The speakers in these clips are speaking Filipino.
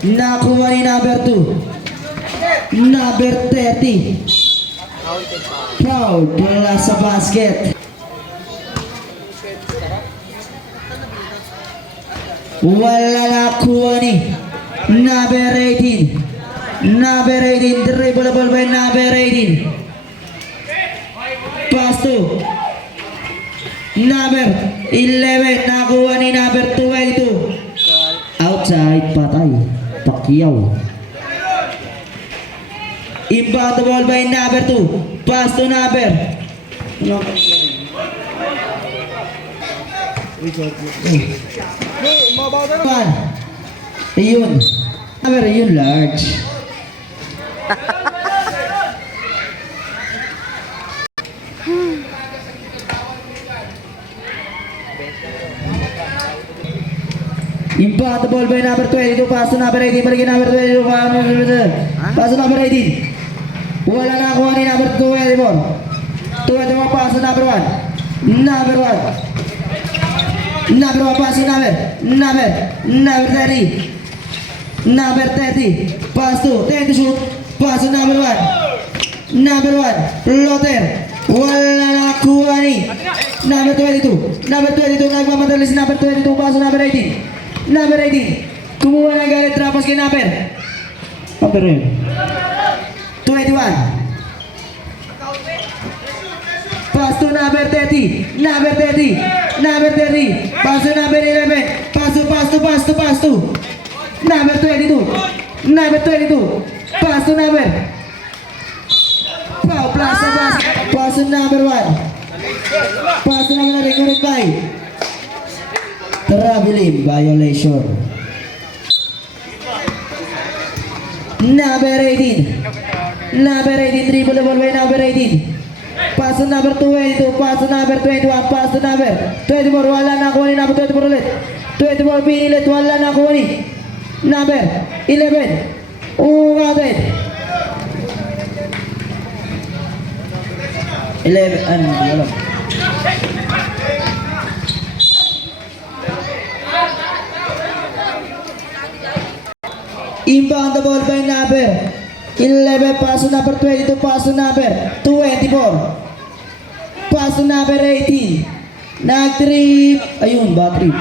Nakuha ni number 2. Number 30. Proud mula sa basket. Wala nakuha ni number 18. Number 18, dribble by number 18. Pass to number 11, nakuha ni number 22. Outside, patay. Pacquiao. Inbound the ball by number 2. Pass to number. One. Ayun. Number yun large. Inbound the ball by number 22. Pass to number 18. Balikin number 22. Pass to number 18. Wala na kuha ni number 24. 24 pass to number 1. Number 1. Number 1 pass to number 30. Number 30. Pass to 10 to shoot. Pass to number 1. Number 1. Floater. Wala na kuha ni number 22. Number 22 nagmamadali si number 22. Pass to number 18. Number 18. Kumuha ng galit trapas kay number. Number 21. Pass to number 30. Number 30. Number 30. Pass to number 11. Pass to. Number 22. Number 22. Pass to number. Foul plus sa basket. Pass to number 1. Pass to number 5. Traveling violation. Number 18. Number 18. Dribble the ball by number 18. Pass to number 22. Pass to number 21. Pass to number 24. Wala na kuha ni number 24 ulit. 24 pinilit. Wala na kuha ni number 11. Ugatid. 11. Ano? Wala. Inbound the ball by number 11, pass to number 22, pass to number 24, pass to number 18, nag-trip, ayun, bad trip.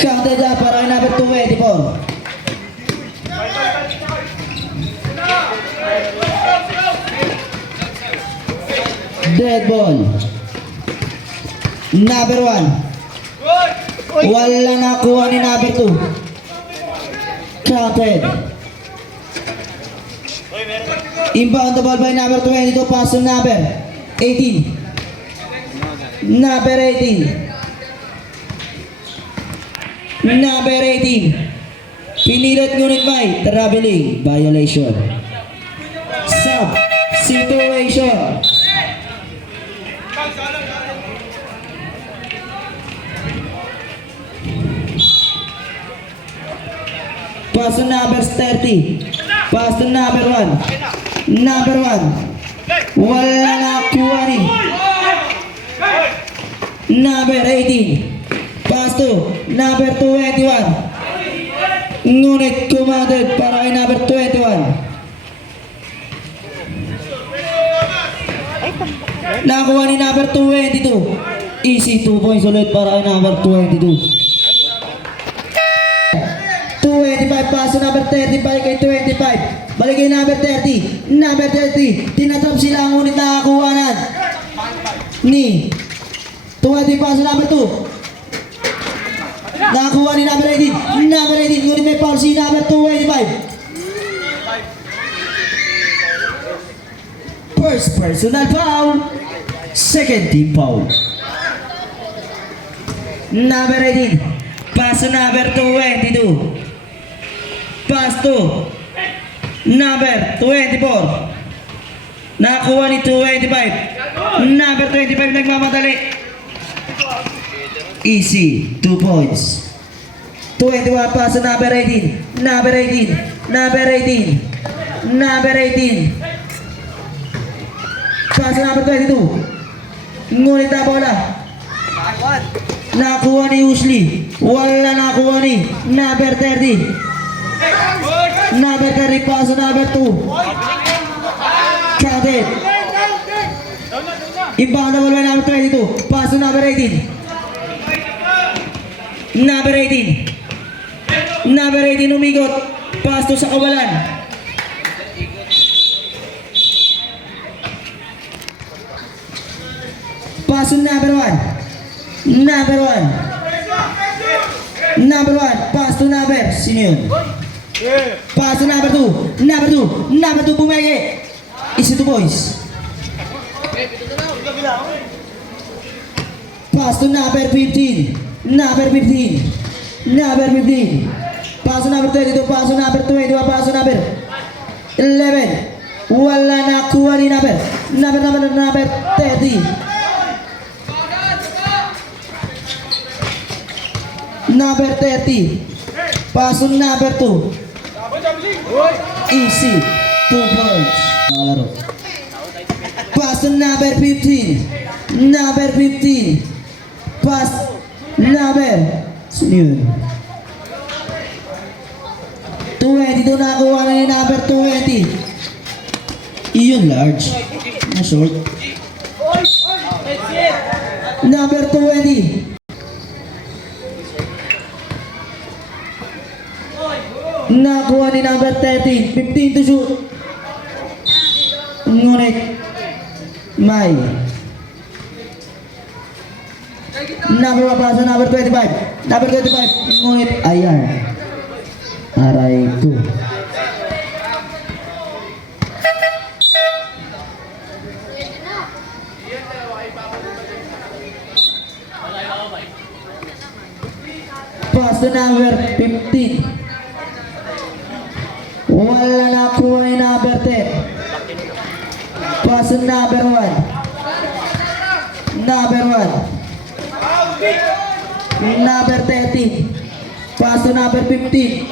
Counted up para kay number 24. Dead ball. Number 1. Wala nakuha ni number 2. Counted. Inbound the ball by number 22, pass to number 18. Number 18. Number 18. Pinilit ngunit may traveling violation. Sub situation. Pass to number 30. Pass to number 1. Number 1. Wala na kuha ni number 18. Pass to number 21. Ngunit commanded para kay number 21. Nakuha ni number 22. Easy 2 points ulit para kay number 22. 25, pass to number 30, balik kay 25. Balik kay number 30. Number 30. Tinatrap sila, ngunit nakakuhanan ni 20, pass to number 2. Nakakuha ni number 18. Number 18, ngunit may foul si number 25. First personal foul. Second team foul. Number 18. Pass to number 22. Pass to number 24. Nakakuha ni 25. Number 25 nagmamadali. Easy, 2 points. 21 pass to number 18. Number 18. Number 18. Number 18. Pass to number 22. Ngunit na bola. Nakuha ni Usli. Wala nakuha ni number 30. Number 30 pass to number 2. Counted. Inbound the ball by number 22. Pass to number 18. Number 18. Number 18 umigot. Pass to sa kawalan. Pass to number 1. Number 1. Number 1. Pass to number. Sino yun? Pass to number 2. Number 2. Number 2 bumeke. Easy to boys. Pass to number 15. Number 15. Number 15. Pass to number 22. Pass to number 22. Pass to number 11. Wala nakuha ni number 30. Number 30. Pass to number 2. Easy. 2 points. Nakalaro. Pass to number 15. Number 15. Pass number. Sino yun? 22 nakuha na ni number 20. Iyon large. Na short. Number 20. Nakuha ni number 13. 15 to shoot. Ngunit may number 1 pass number 25. Number 25. Ngunit ayan. Aray 2. Pass to number 15. Wala nakuha ni number 10. Pass to number 1. Number 1. Number 13. Pass to number 15.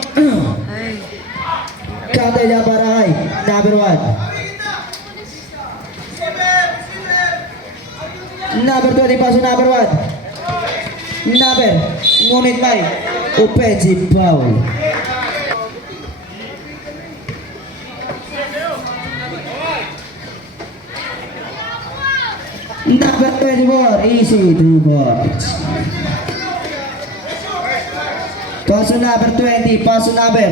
Kante niya para kay number 1. Number 20. Pass to number 1. Number. Ngunit may offensive foul. Number 24, easy 2 points. Pass to number 20, pass to number.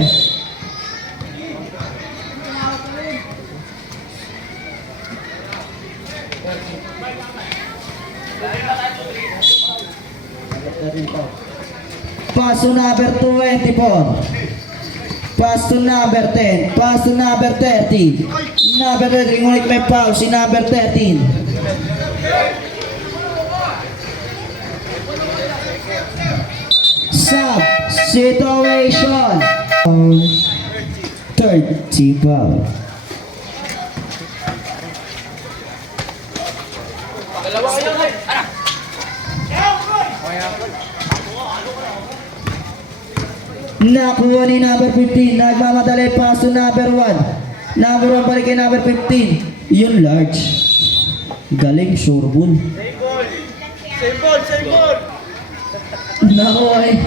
Pass to number 24. Pass to number 10. Pass to number 30. Number 30, ngunit may foul si number 13. Sub situation. 30 foul. Nakuha ni number 15. Nagmamadali pass to number 1. Number 1 balik kay number 15. Yun large. Galing sure ball. Same ball. Nakuha eh.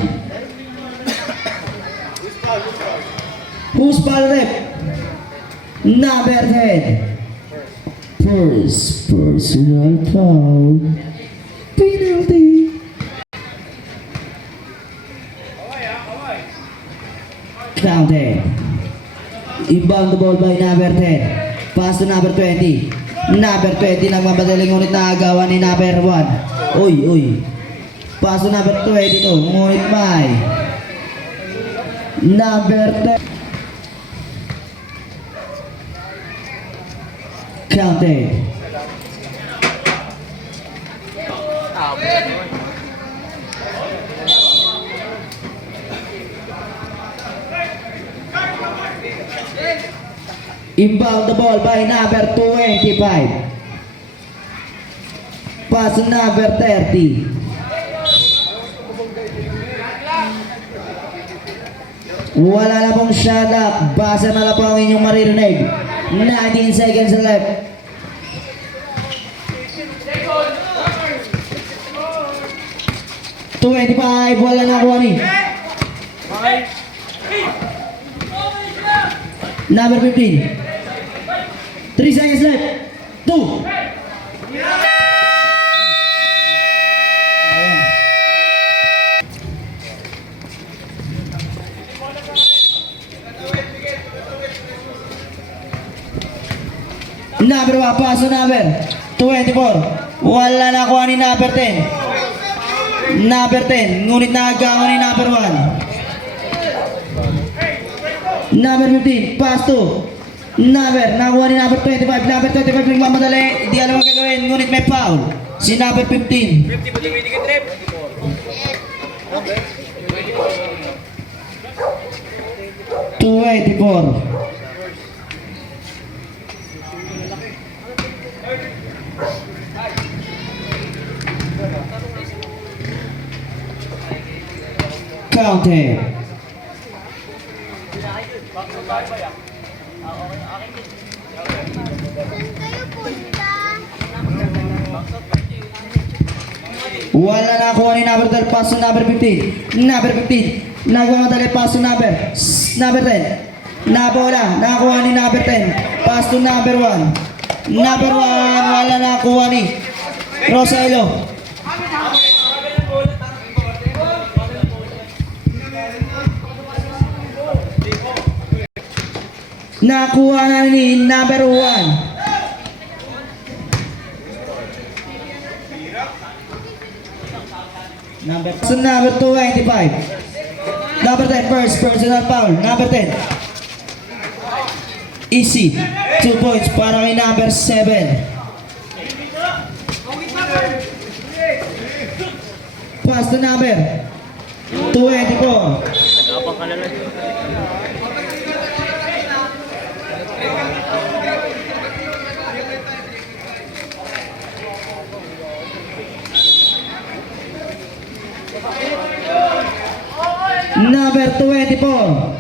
Who's ball rep? Number 10. First personal foul. Penalty. Counted. Inbound the ball by number 10. Pass to number 20. Number 20 nagmamadaling ngunit naagawan ni number 1. Uy. Pass to number 22. Ngunit may number 10. Counted. Inbound the ball by number 25. Pass to number 30. Wala na pong shot up. Basa na lang po ang inyong maririnig. 19 seconds left. 25, wala nakuha ni. Number 15. 3 seconds left. 2. Number 1, paso number 24. Wala nakuha ni number 10. Number 10, ngunit nakagawa ni number 1. Number 15, pass to number, nakuha ni number 25. Number 25 nagmamadali, hindi alam ang gagawin, ngunit may foul. Si number 15. 24. Counted. Wala nakuha ni number 12, pass to number 15. Number 15, nagmamadali, pass to number 10. Nabola, nakuha ni number 10, pass to number 1. Number 1, wala nakuha ni Rosello. Nakuha na ni number 1. Number 25. Number 10, first personal foul. Number 10. Easy. 2 points para kay number 7. Pass to number 24. Number 24.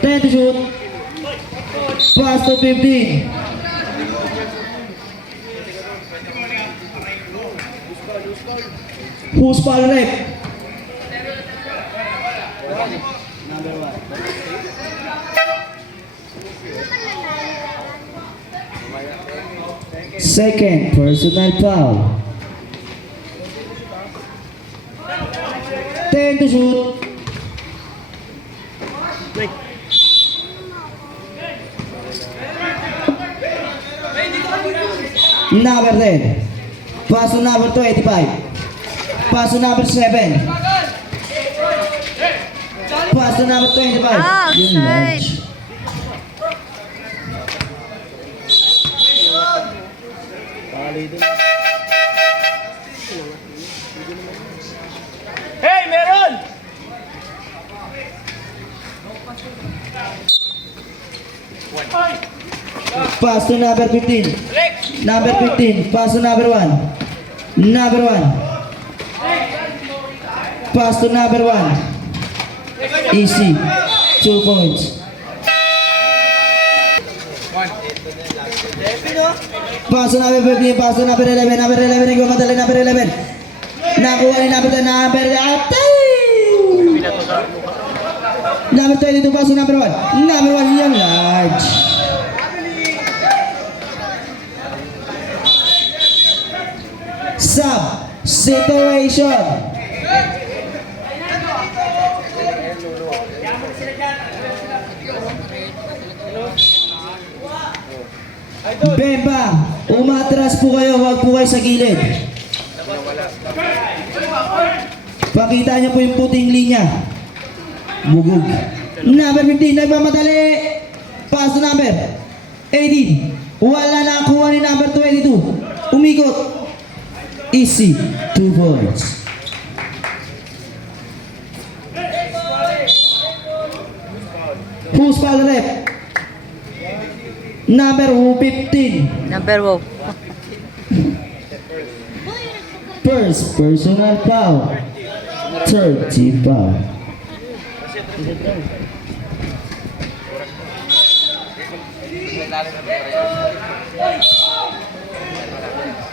10 to shoot. Pass to 15. Who's foul rep? Number 1. Second personal foul. 10 to shoot. Number 10. Pass to number 25. Pass to number 7. Pass to number 25. Yun, large. Hey, meron! Pass to number 15. Number 15. Pass to number 1. Number 1. Pass to number 1. Easy. 2 points. Pass to number 15. Pass to number 11. Number 11. Nagmamadali number 11. Nakuha ni number 10. Number 22. Pass to number 1. Number 1. Young large. Sub situation. Bemba, umatras po kayo, huwag po kayo sa gilid. Pakita niyo po yung puting linya. Bugog. Number 15, nagmamadali. Pass to number 18. Wala na kuha ni number 22. Umikot. Easy. 2 points. Who's foul rep? Number 15. Number 1. First personal foul. 30 foul.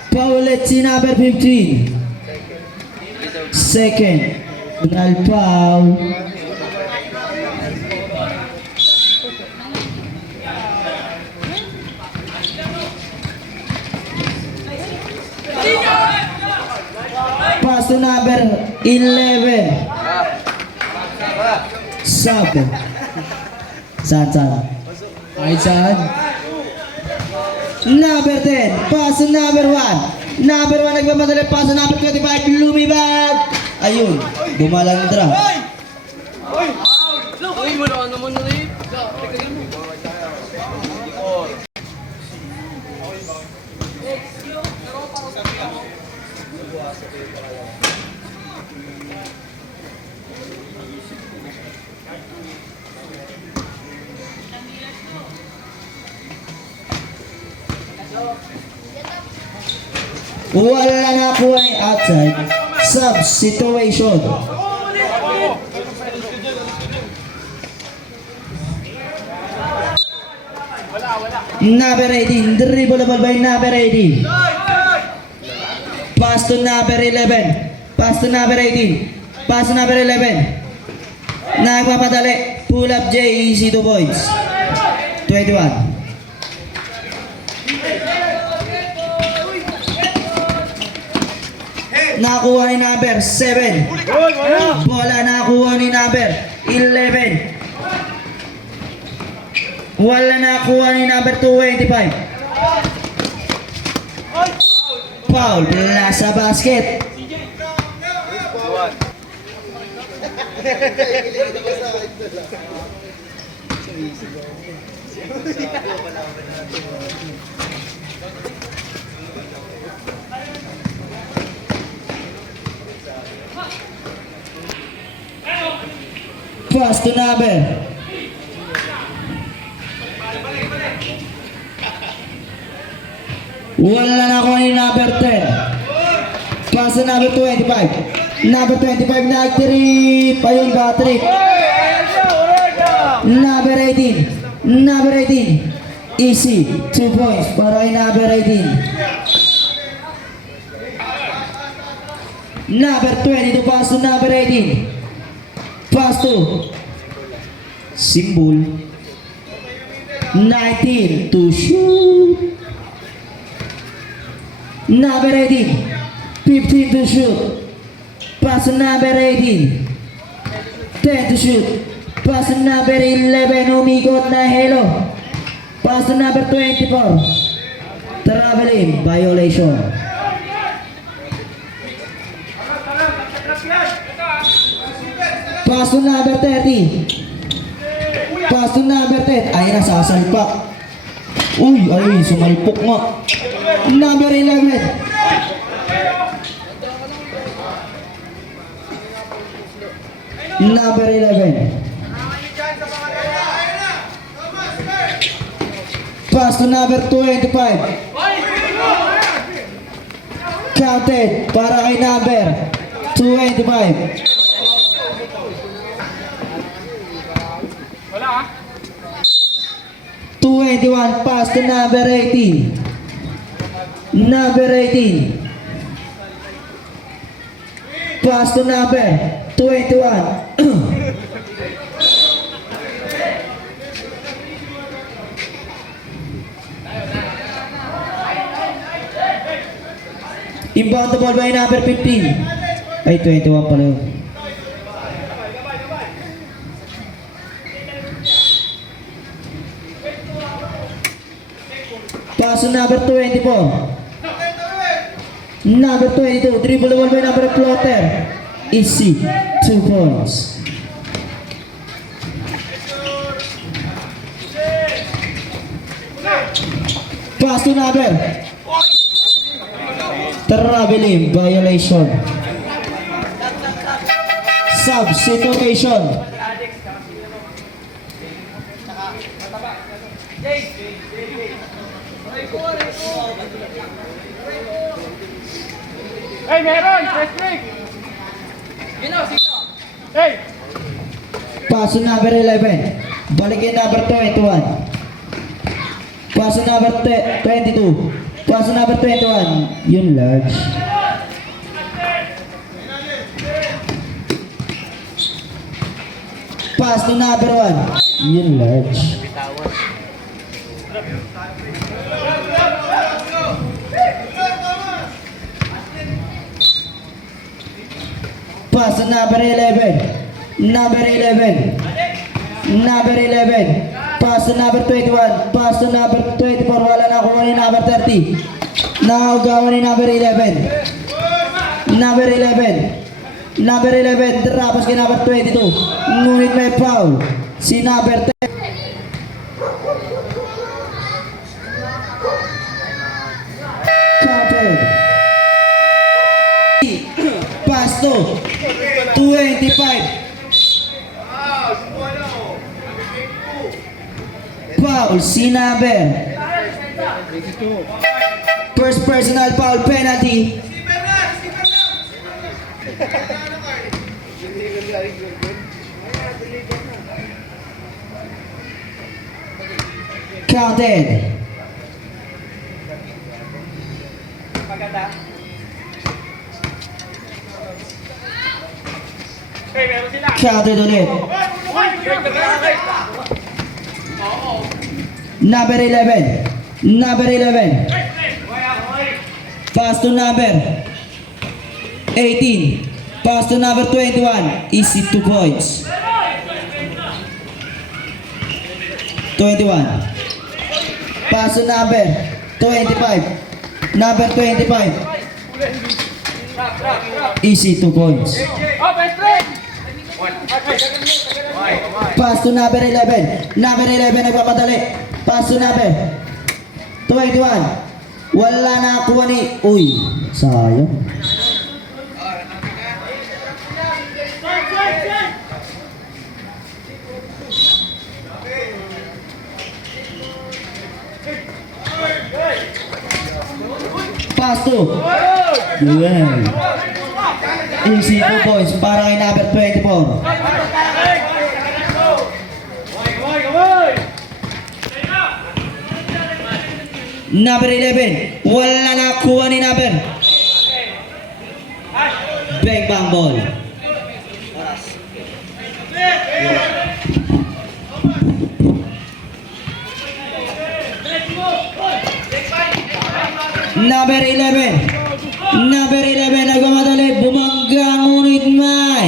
Foul ulit si number 15. second. Personal foul. Pass to number 11. Sub. Saan? Ay, saan? Number 10. Pass to number 1. Number 1 nagmamadali. Pass to number 25. Lumibad. Ayun. Bumalandra. Uy, wala naman na rin. Wala na po ay outside. Sub situation. Number 18, dribblable by number 18. Pass to number 11. Pass to number 18. Pass to number 11. Nagmamadali. Pull up J, easy 2 points. 21. Nakuha ni number 7. Bola nakuha ni number 11. Wala nakuha ni number 25. Foul, plus sa basket. Pass to number. Wala na ako ni number 10. Pass to number 25. Number 25 na trip. Ayun ba trip? Number 18. Number 18. Easy. 2 points para kay number 18. Number 22. Pass to number 18. Pass to symbol 19 to shoot. Number 18 15 to shoot. Pass to number 18 10 to shoot. Pass to number 11 umikot na hello. Pass to number 24 traveling violation. Pass to number 30. Pass to number 10. Ay, nasasalpak. Uy, ay, sumalpok nga. Number 11. Number 11. Pass to number 25. Counted para kay number 25. 21 pass to number 18. Number 18. Pass to number 21. Inbound the ball by number 15. Ay, 21 pala yun. Pass to number 24. Number 22. Dribble the ball by number floater. Easy. 2 points. Pass to number. Traveling violation. Substitution. Hey, meron! Press break! Sino? Hey! Pass to number 11. Balikin number 21. Pass to number 22. Pass to number 21. Yun large. Pass to number 1. Yun, large. Pass to number 11. Number 11. Number 11. Pass to number 21. Pass to number 24. Wala na kuha ni number 30. Nakaugawa ni number 11. Number 11. Number 11. Tapos kay number 22. Ngunit may foul. Si number 10. Counted. Pass to 25. Foul, si number. First personal foul penalty. Counted. Counted ulit. Number 11. Number 11. Pass to number 18. Pass to number 21. Easy 2 points. 21. Pass to number 25. Number 25. Easy 2 points. Pass to number 11. Number 11 nagpapadali. Pass to number 21. Wala na kuha ni... Uy, sayang. Pass to. Yeah. Easy 2 points para kay number 24. Number 11. Wala na kuha ni number. Bang bang ball. Number 11. Number 11 nagmamadali. Bumangga ngunit may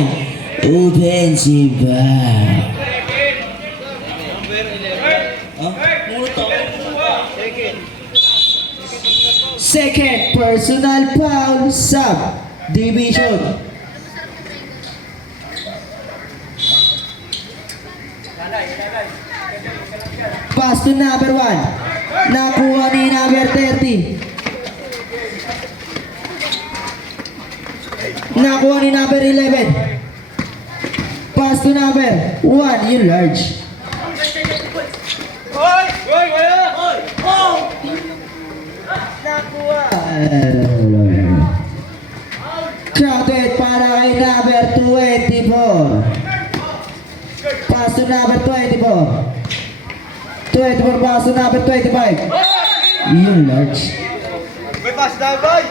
offensive ball. Second personal foul sub division. Pass to number 1. Nakuha ni number 30. Nakuha ni number 11. Pass to number 1. You large. Counted para kay number 24. Pass to number 24. 24 pass to number 25. Yun large. May pass na, boy!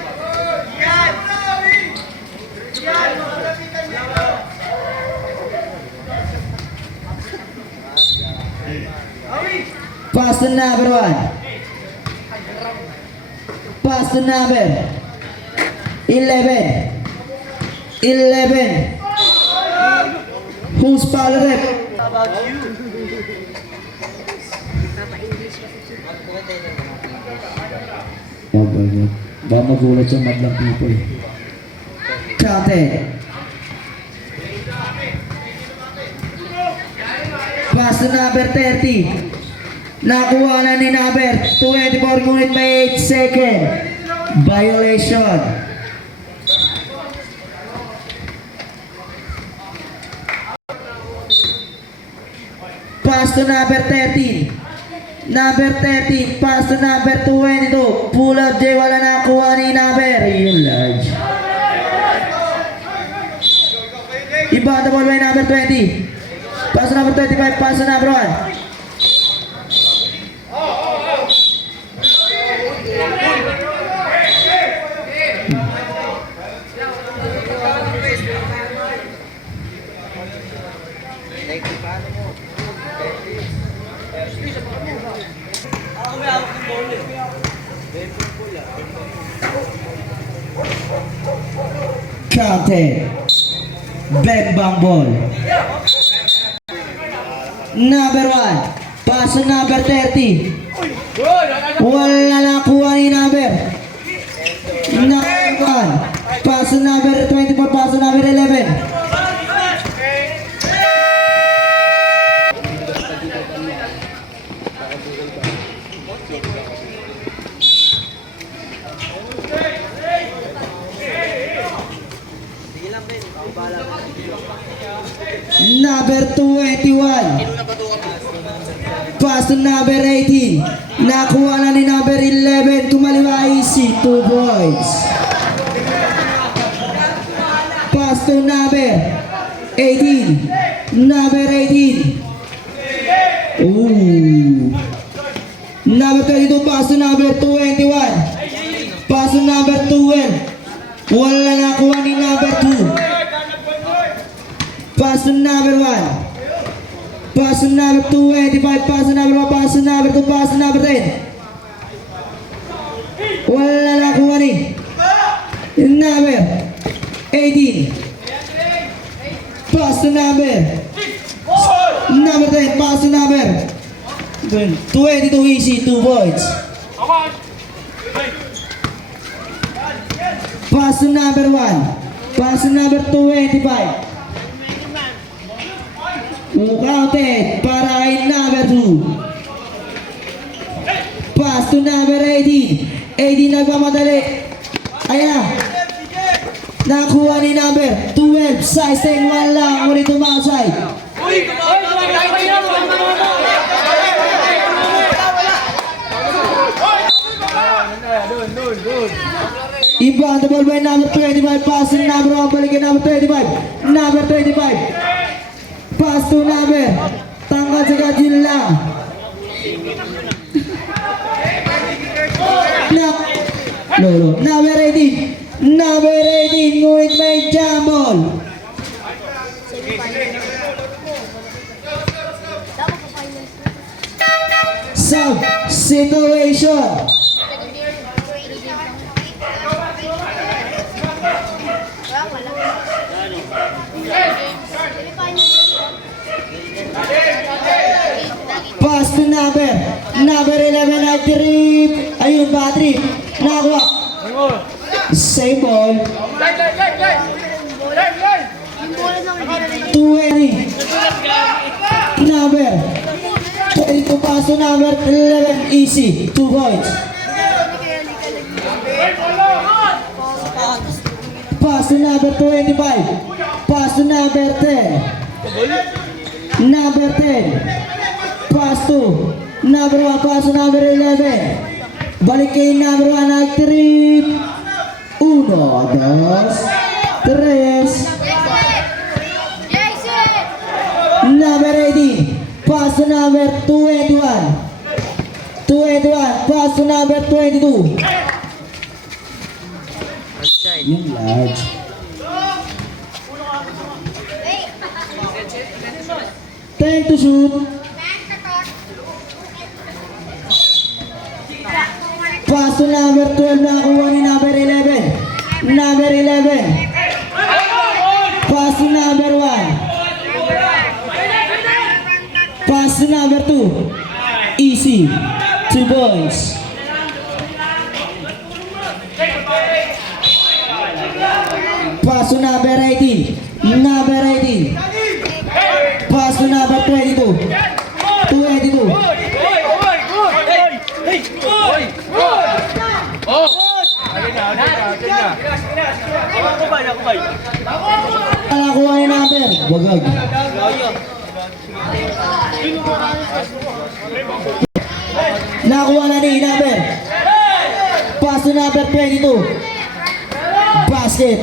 Pass to number 1. Pass to number 11. 11. Who's foul rep? Baka magulat yung madlang people. Counted. Pass to number 30. Nakuha na ni number 24 ngunit may 8 second. Violation. Pass to number 13. Number 13. Pass to number 22. Pull up J. Wala na kuha ni number. Yun large. Iba the ball by number 20. Pass to number 25. Pass to number 1. Counted. Bembang ball. Number 1. Pass to number 30. Wala nakuha ni number. Number 1. Pass to number 24. Pass to number 11. Number 21. Pass to number 18. Nakuha na ni number 11. Kumaliwa easy. 2 points. Pass to number 18. Number 18. Ooh. Number 22. Pass to number 21. Pass to number 12. Wala nakuha ni number 2. Pass to number 1. Pass to number 25. Pass to number 1. Pass to number 2. Pass to number 10. Wala nakuha ni number 18. Pass to number 10. Pass to number 22. Easy. 2 points. Pass to number 1. Pass to number 25. Counted para kay number 2. Pass to number 18. 18 nagmamadali. Ayan na. Nakuha ni number 12. Size 10. 1 lang. Ngunit umasay. Inbound the ball by number 25. Pass to number 1. Balik kay number 25. Number 25. Pass to number. Tanggal sa kajil lang. Number 18. Number 18. Ngunit may jumble. Sub situation. Pass to number 11 ay trip. Ayun ba trip? Nakuha. Same ball. 20. Number 22. Pass to number 11. Easy. 2 points. Pass to number 25. Pass to number 10. Number 10. Pass to number 1. Pass to number 11. Balik kay number 1 ay trip. 1, 2, 3. Number 18. Pass to number 21. 21. Pass to number 22. Yung large. Time to shoot. Pass to number 12. Nakuha ni number 11. Number 11. Pass to number 1. Pass to number 2. Easy. 2 points. Pass to number 18. Number 18. Pass to number 22. 22. Nakuha ni number. Wagag. Nakuha na ni number. Pass to number 22. Basket.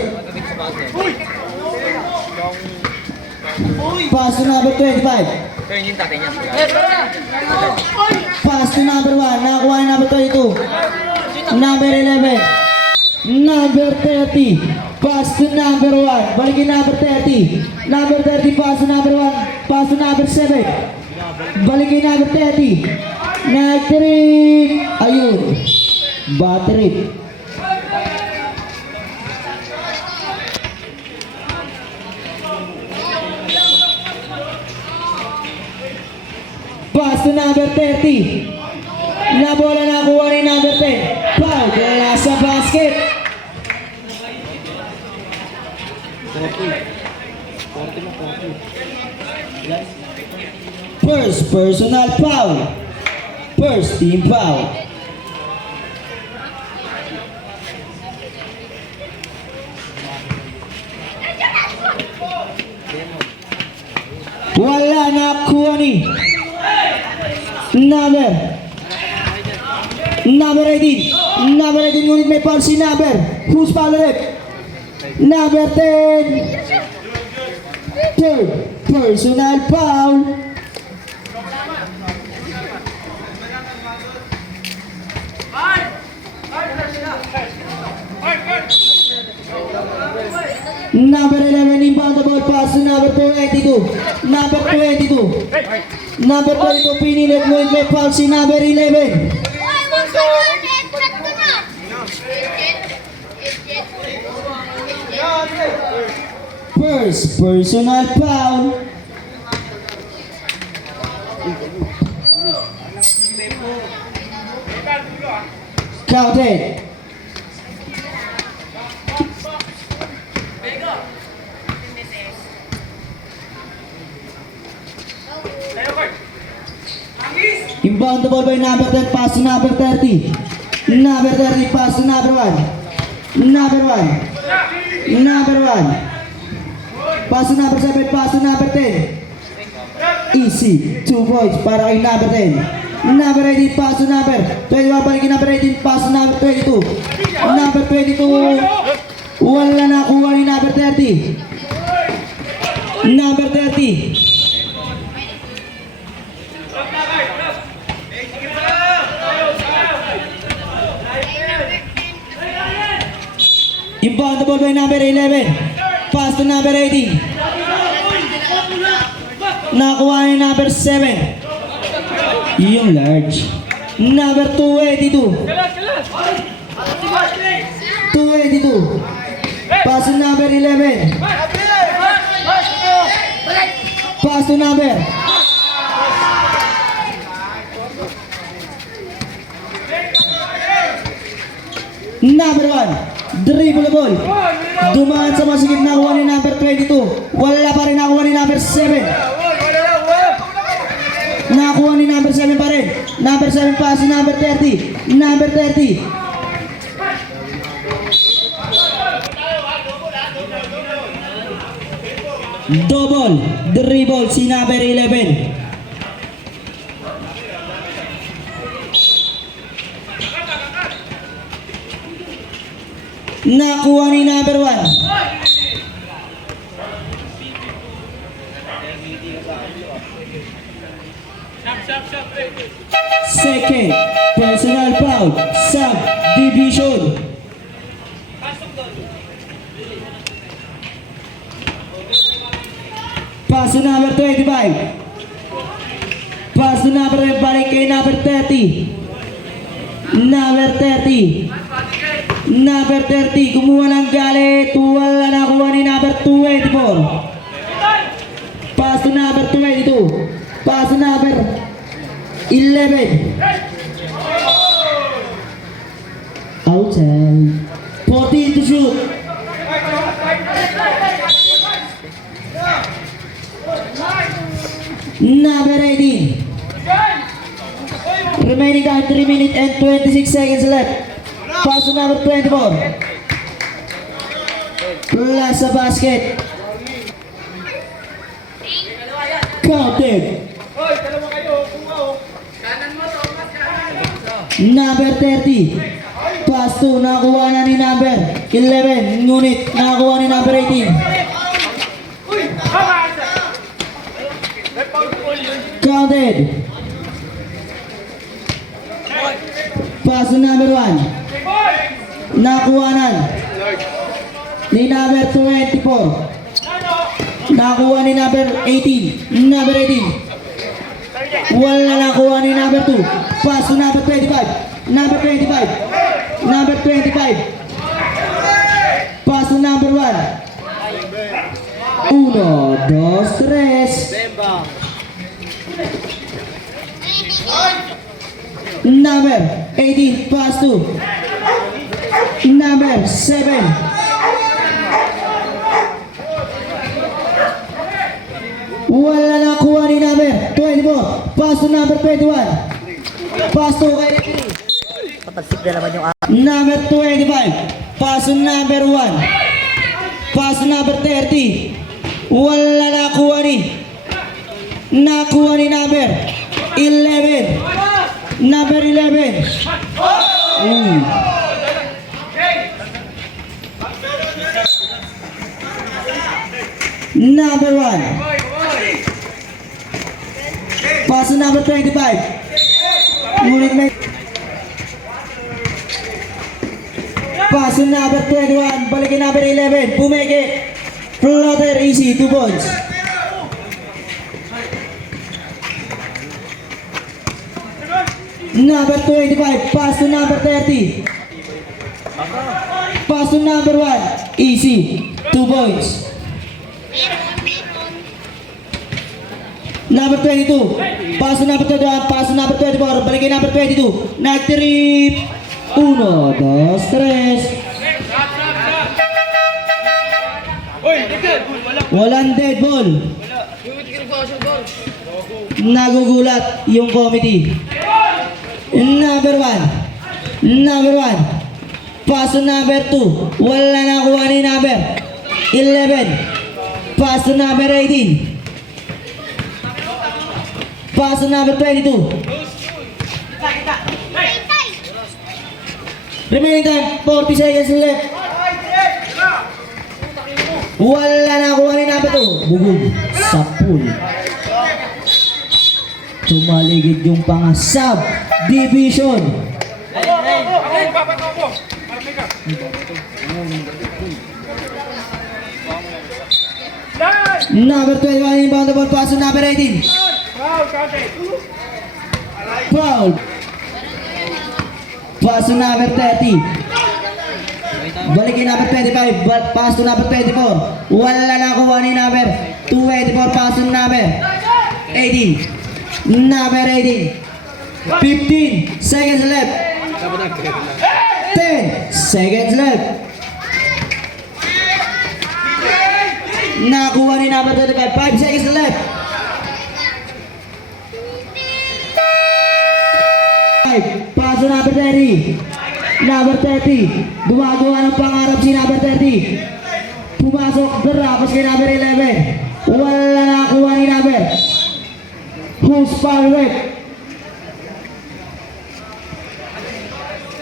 Pass to number 25. Pass to number 1. Nakuha ni number 22. Number 11. Number 30. Pass to number 1. Balikin number 30. Number 30. Pass to number 1. Pass to number 7. Balikin number 30. Nag-trip. Ayun. Bad trip. Pass to number 30. Na bola nakuha ni number 10. Foul. Wala sa basket. First personal foul. First team foul. Wala nakuha ni number 18. Number 18 ngunit may foul si number. Who's foul ulit? Number 10. Third personal foul. Number 11 inbound the ball pass to number 22. Number 22. Number 22 pinilit ngunit may foul si number 11. First personal foul. Counted. Inbound the ball by number 10, pass to number 30. Number 30, pass to number 1. Number 1. Number 1. Pass to number 7, pass to number 10. Easy. 2 points para kay number 10. Number 18, pass to number 21, balik kay number 18, pass to number 22. Number 22, wala nakuha ni number 30. Number 30. Inbound the ball by number 11. Pass to number 18. Nakuha ni number 7. Yung large. Number 282. 282. Pass to number 11. Pass to number. Number 1. Dribble the ball. Dumaan sa masikip, nakuha ni number 22. Wala pa rin, nakuha ni number 7. Nakuha ni number 7 pa rin. Number 7 pass si number 30. Number 30. Double dribble si number 11. Nakuha ni number 1. Second personal foul, subdivision. Pass to number 25. Pass to number 5, balik kay number 30. Number 30. Number 30, kumuha ng galit. Wala nakuha ni number 24. Pass to number 22. Pass to number 11. Outside. 14 to shoot. Number 18. Remaining time 3 minutes and 26 seconds left. Pass to number 24. Last sa basket. Counted. Number 30. Pass to, nakuha na ni number 11. Ngunit nakuha ni number 18. Counted. Pass to number 1. Nakuhanan ni number 24. Nakuha ni number 18. Number 18. Wala nakuha ni number 2. Pass to number 25. Number 25. Number 25. Pass to number 1. 1, 2, 3. Number 18, pass to number 7. Wala na kuha ni number 24. Pass to number 21. Pass to kay referee. Patagsik na naman yung Number 25. Pass to number 1. Pass to number 30. Wala na kuha ni. Nakuha ni number 11. Number 11. Number 1. Pass to number 25. Ngunit may pass to number 21. Balikin number 11. Pumeke. Floater easy. 2 points. Number 25. Pass to number 30. Pass to number 1. Easy. 2 points. Number 22. Pass to number 21. Pass to number 24. Balikin number 22. Nag-trip. 1, 2, 3. Walang dead ball. Nagugulat yung committee. Number 1. Number 1. Pass to number 2. Wala na kuha ni number 11. Pass to number 18. Pass to number 22. Remaining time, 40 seconds left. Wala na kuha ni number 2. Bugog sa pool. Tumaligid yung pang-sub division. Number 21 inbound the ball, pass to number 18. Foul. Pass to number 30. Balikin number 25, pass to number 24. Wala na kuha ni number 24, pass to number 18. Number 18. 15 seconds left. 10 seconds left. Nakuha ni number 25. 5 seconds left. 5. Pass to number 30. Number 30. Gumagawa ng pangarap si number 30. Pumasok. Derapos kay number 11. Wala nakuha ni number. Who's foul rep?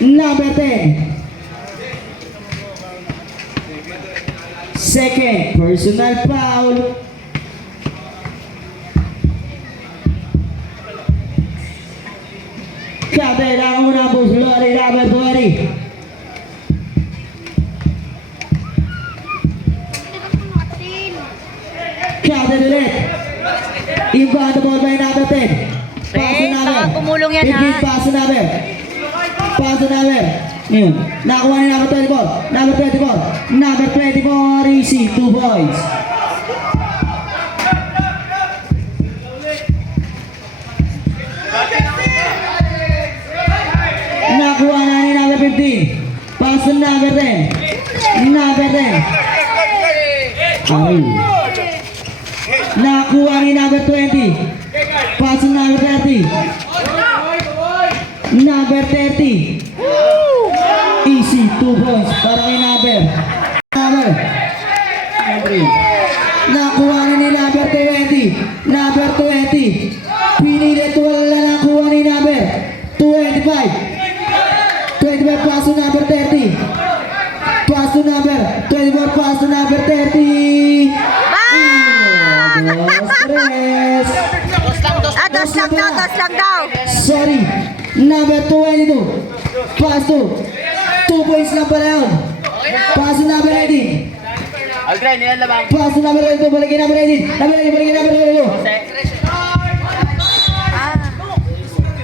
Number 10. Second personal foul. Kailangan mo na po sulari number 20. Counted ulit. Inbound the ball by number 10. Pass to number. baka pumulong yan, 15, ha? pass to number. Pass to number. Yun. Nakuha ni number 24. Number 24. Number 24. Easy. 2 points. Nakuha na ni number 15. Pass to number 10. Number 10. Ay. Nakuha ni number 20. Pass to number 30. Number 30. Easy, 2 points para kay number. Number. Nakuha na ni number 20. Number 20. Pinilit wala nakuha ni number 25. 25 pass to number 30. Pass to number 24. Pass to number 30. Stress. Dos lang daw. Sorry. Number 22. Pass to. 2 points lang pala yun. Pass to number 18. Algray, nilalabang. Pass to number 22. Balikin number 18. Number 18. Balikin number 22.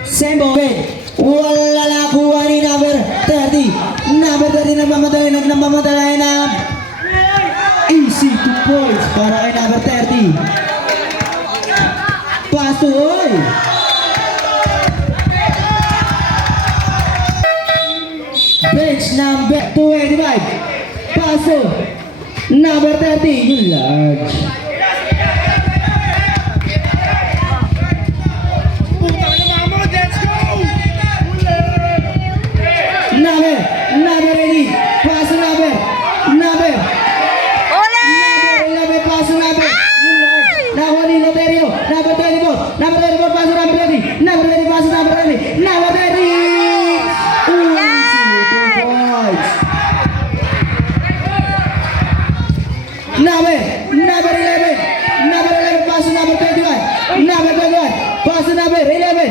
Same ball. Wala na kuha ni number 30. Number 30 nagmamadali na. Easy 2 points para kay number 30. Pass to Oy. Paso. Number 30. Yun large. Number 80. Paso number. Uli! Number paso number. Yun large. Nakuha ni Loterio. Number 24. Number 24 paso number 30. Number 30 paso number 30. Number 30. Easy. 2 points. Number 11. Number 11 paso number 21. Number 21 paso number 11.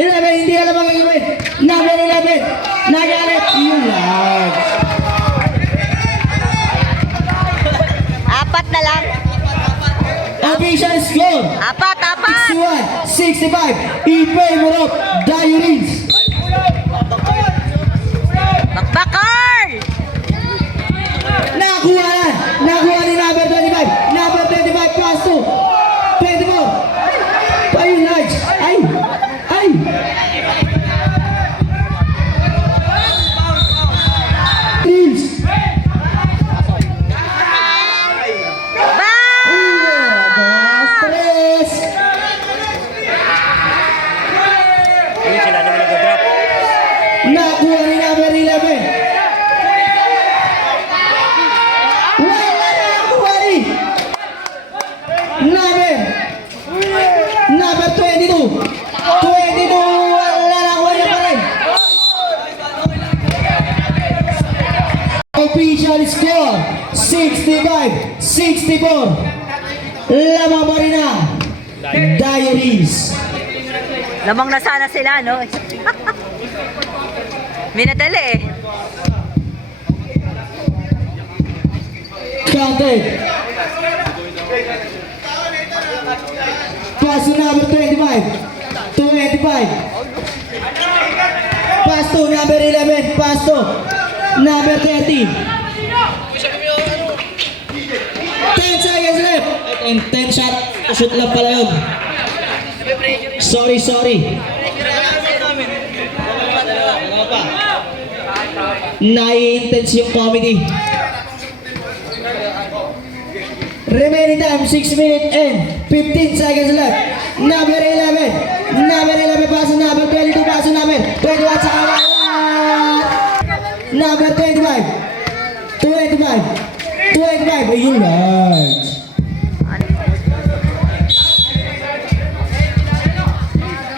Hindi alam ang gagawin. Number 11. Nagalit. Yun large. Apat na lang. Official score. Apat. 61-65 in favor of Diaries. Bakbakar! Nakuha ni number 25. Number 25 plus 2. 24. Ayun large. Ay. Reels. Tres. Nakuha ni number 11. Wala nakuha ni number 22. 22. Wala nakuha niya pa rin. Official score 65-64. Lamang pa rin na Diaries. Lamang na sana sila, no? Minadali eh. Counted. Pass to number 25. 25. Pass to number 11. Pass to number 30. 10 seconds left. And 10 shot. Shoot lang pala yun. Sorry. Nai-intense yung comedy. Remaining time 6 minutes and 15 seconds left. Number 11 paso number 22 paso number 21 sa kawan. Number 25. Ayun large.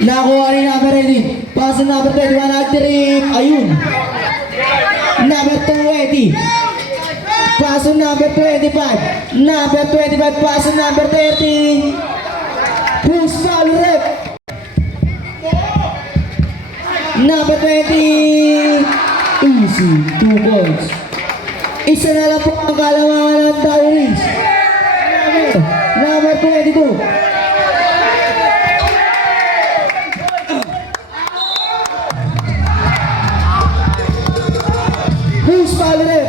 Nakuha ni number 18. Paso number 21 nag-trip. Ayun. Number 20. Paso number 25. Number 25. Paso number 30. Push foul rep. Number 20. Easy. 2 points. Isa na lang po ang kalamangan ng Diaries. Number 22. Push foul rep.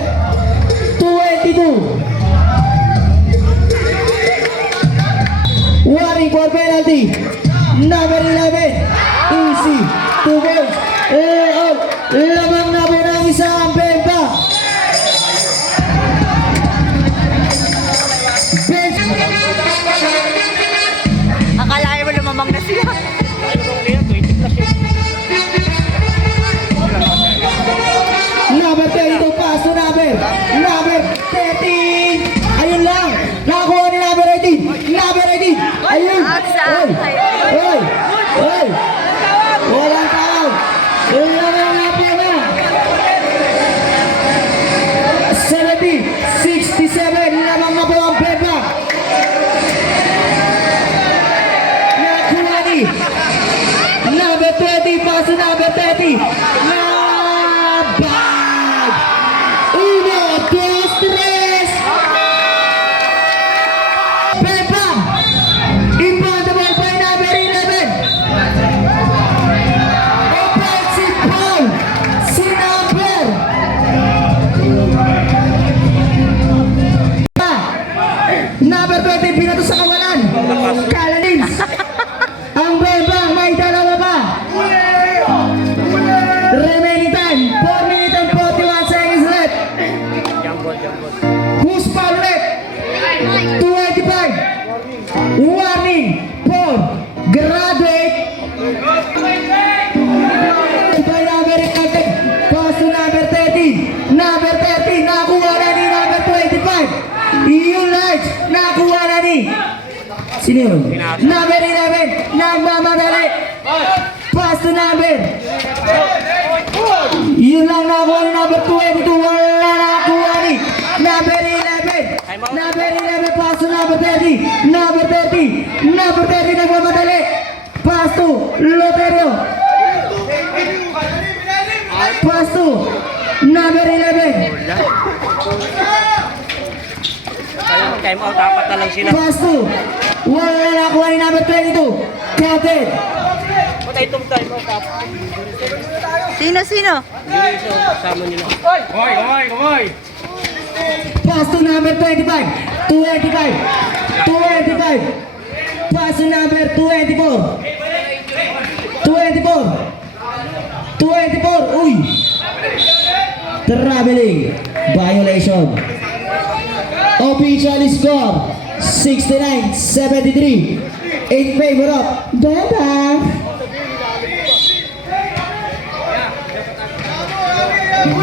22. Warning for penalty. Number 11. Easy. 2 points. Lamang na po ng isang benta. Akalain mo lumamang na sila. Number 32. Pass to number Push pa ulit. 25. Warning for graduate. By number 11. Pass to number 30. Number 30. Nakuha na ni number 25. Yung lights. Nakuha na ni. Sino yun? Number 11. Nagmamadali. Pass to number. Yun lang nakuha ni number 22. Wala nakuha ni number 11. Number 11. Pass to number 30. Number 30. Number 30 nagmamadali. Pass to Loterio. Pass to number 11. Time out, apat na lang sila. Pass to. Wala nakuha ni number 22. Counted. Patay itong time out, apat. Sino? Kasama nila. Kamay! Pass to number 25. 285. 285. Pass to number 284. 284. Uy. Traveling. Violation. Official score 69-73 in favor of Bebang.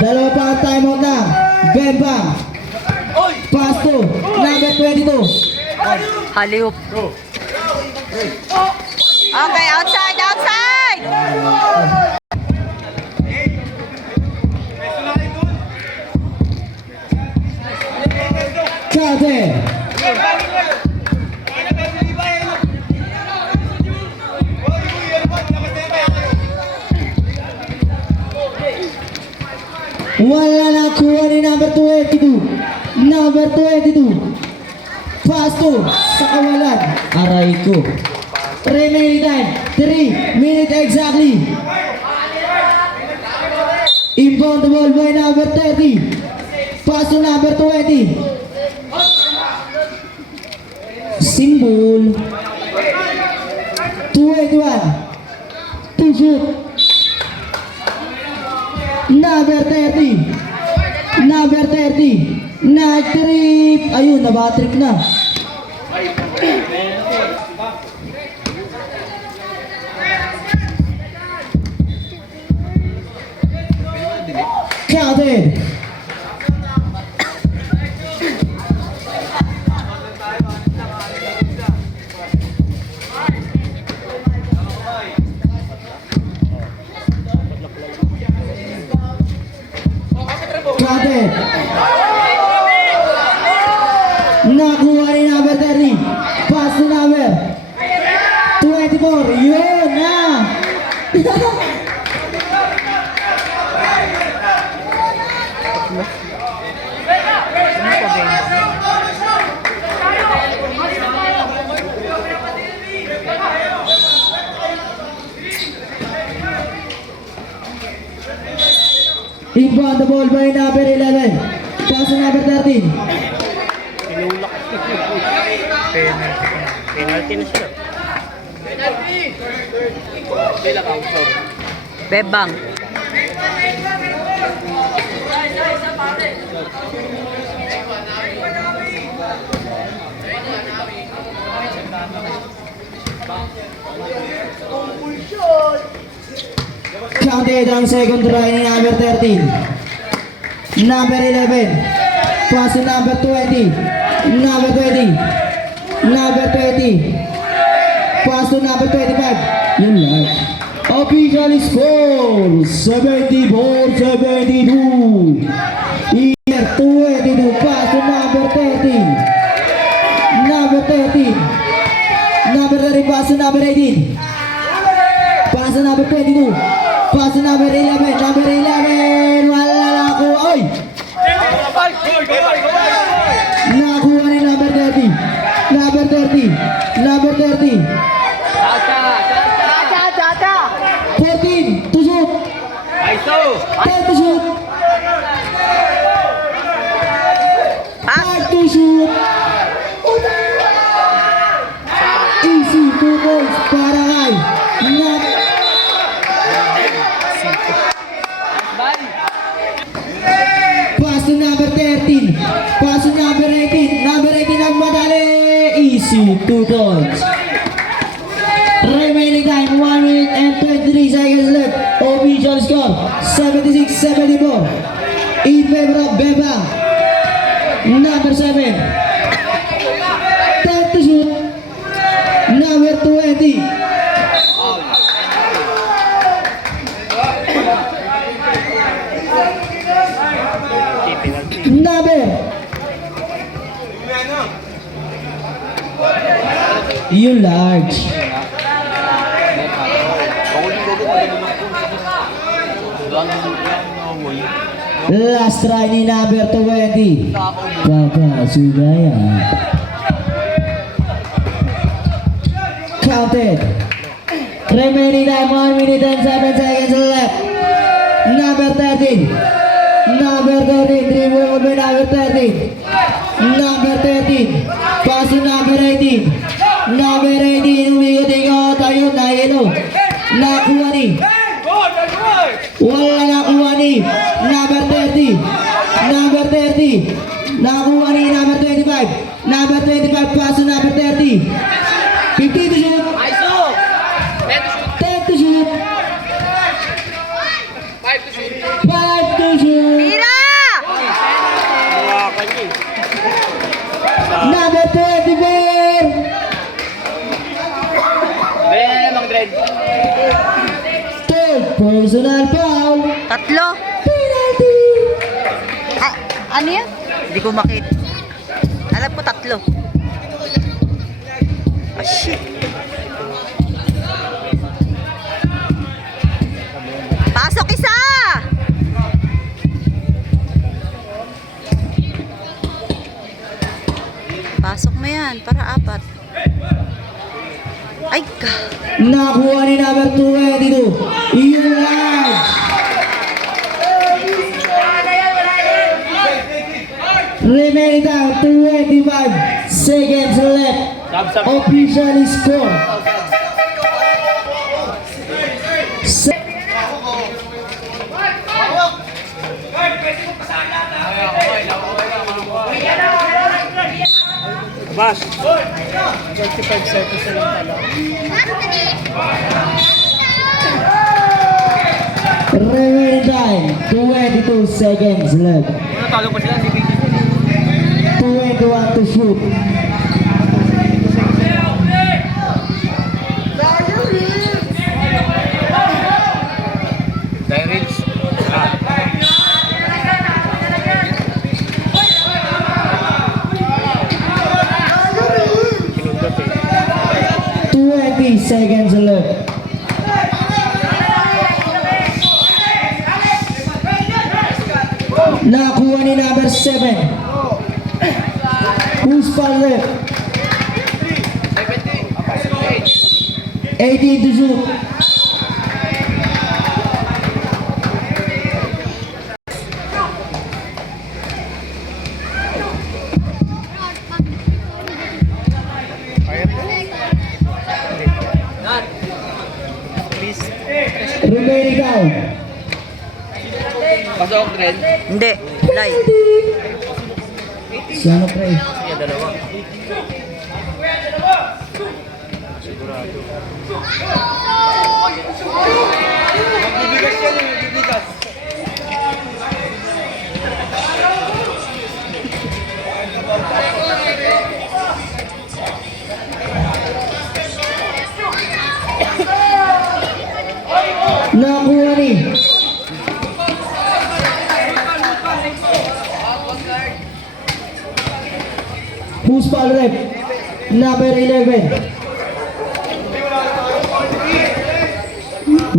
Dalawa pa ang timeout na. Bebang. Pass to number 22. Haliup. Okay, outside! Counted. Wala nakuha ni number 22. Number 22. Pass to sa kawalan. Aray ko. Remaining time 3 minutes exactly. Inbound the ball by number 30. Pass to number 20. Symbol 281. To shoot. Number 30. Number 30. Night trip. Ayun, nabatrip na. Counted. Counted. Nakuha ni number 30. Pass to number 24. Yun na. Inbound the ball by number 11. Pass to number 13. Tinulak. Penalty na sila. Sila kausap. Bebang. Counted ang second try ni number 13. Number 11. Pass to number 20. Number 20. Number 20. Pass to number 25. Yun lang. Official score 74-72. Year 22. Pass to number 13. Number 13. Number 13. Pass to number 18. Pass to number 22. Pass to number 11. Number 11. Wala na ako. Oy! Nakuha ni number 30. Number 30. Number 30. 14 to shoot. 10 to shoot. Pass. 5 to shoot. Easy 2 points para kay Pass to number 13. Pass to 2 points. Remaining time 1 minute and 23 seconds left. Official score 76-74 in favor of Bebang. Number 7. 10 to shoot. Number 20. Number you large. Last try ni number 20. Papa Sugaya. Counted. Remaining time 1 minute and 7 seconds left. Number 13. Number 13. Dribble by number 13. Number 13. Pass to number 18. Number 18. Umigot-ingot. Ayun na yellow. Nakuha ni. Wala nakuha ni. Number 30. Number 30. Nakuha ni number 25. Number 25. Pass to number 30. 50 to shoot. 10 to shoot. 5 to shoot. Tira! Hawakan niya eh. Number 24. Bemang Dred. Third personal foul. Tatlo. Penalty. Ah, ano yan? Hindi ko makita. Alam ko tatlo. Ah, shit. Pasok isa! Pasok mo yan para 4. Ay, ka. Nakuha ni number 22. Yung large. Remaining time 25 seconds left. Official score. Bas. 25 seconds na lang tala. Remaining time 22 seconds left. Talo pa sila si Biggie. 21 to shoot. Tyrells. Kinundot eh. 20 seconds left. Nakuha ni number 7. Who's foul left? 18 to shoot. Remaining time. Pasok Dred. Hindi. Live. Sana pre. Kaya dalawa. Bibigas yan eh, bibigas. Nakuha ni. Who's foul left? Number 11.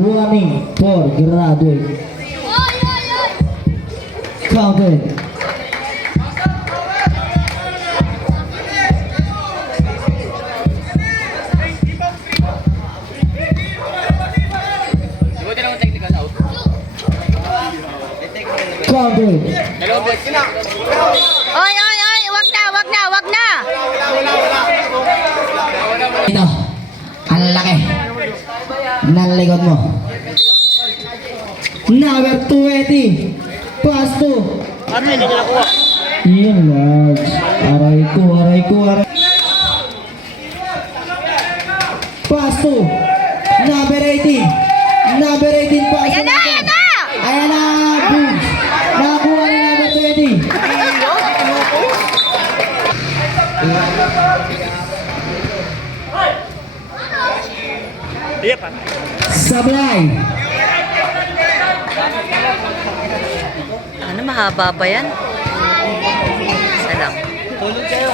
Warning for graduate. Counted. Buti lang ang technical out. Counted. Dalawa boys. Oy, oy, oy! Wag na, wag na, wag na! Ito. Ang laki. Ng likod mo. Number 20. Pass to. Ano hindi niya nakuha? Yun large. Aray ko, aray ko, aray. to number 18. Number 18 pass. Ayan na, ayan na! Ayan na, Boogs. Nakakuha ni number 20. Iya pa. Sablay. Ano, mahaba ba yan? Isa lang. Tulog kayo.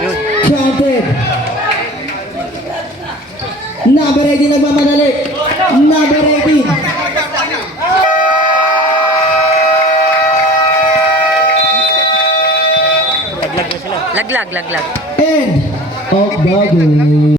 Yun. Counted. Number 18 nagmamadali. Number 18. Laglag na sila. Laglag, laglag. End of the game.